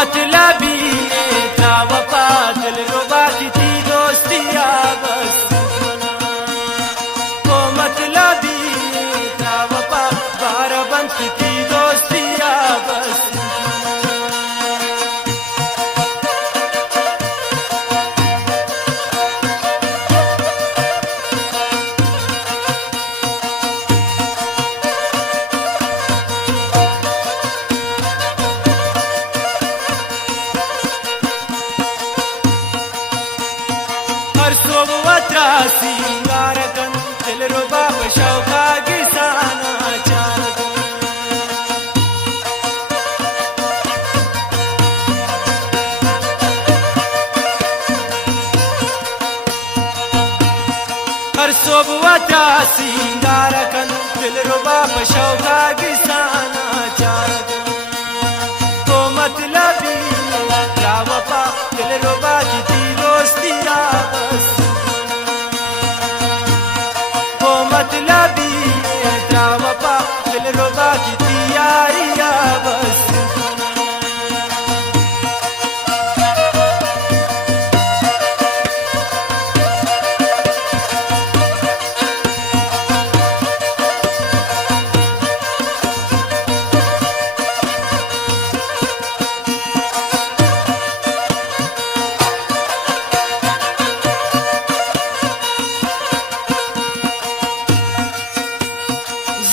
मतलबी था वफा दिलरुबा की थी दोस्तिया बस वो मतलबी था वफा बाराबंद की थी दोस्तिया बस सिंगारकन दिलरुबा शौका गिसाना चारकन हर सोबवता सिंगारकन दिलरुबा शौका गिसाना चारकन तो मतलबी क्या वफा दिलरुबा की थी दोस्तिया बस मतलबी था वफा दिलरुबा की थी यारिया बस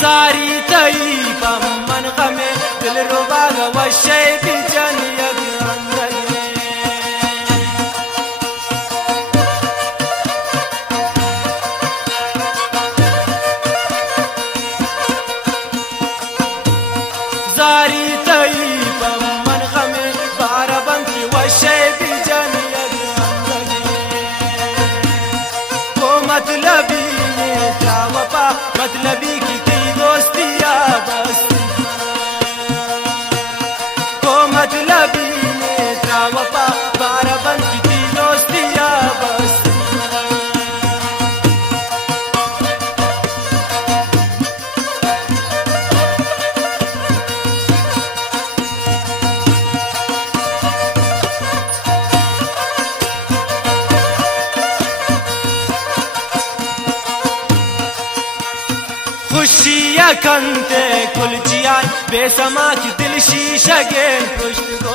زاري طيبة من غمي دلربا والشي بجن يقرن زاري طيبة من غمي باربنتي والشي بجن يقرن ومطلبي تا وفا مطلبي की दोस्तिया बस वो मतलबी था वफा बाराबंद की थी दोस्तिया बस खुशिया कंते कुल जिया बेसमा की दिल शीशा गेल पुष्ट को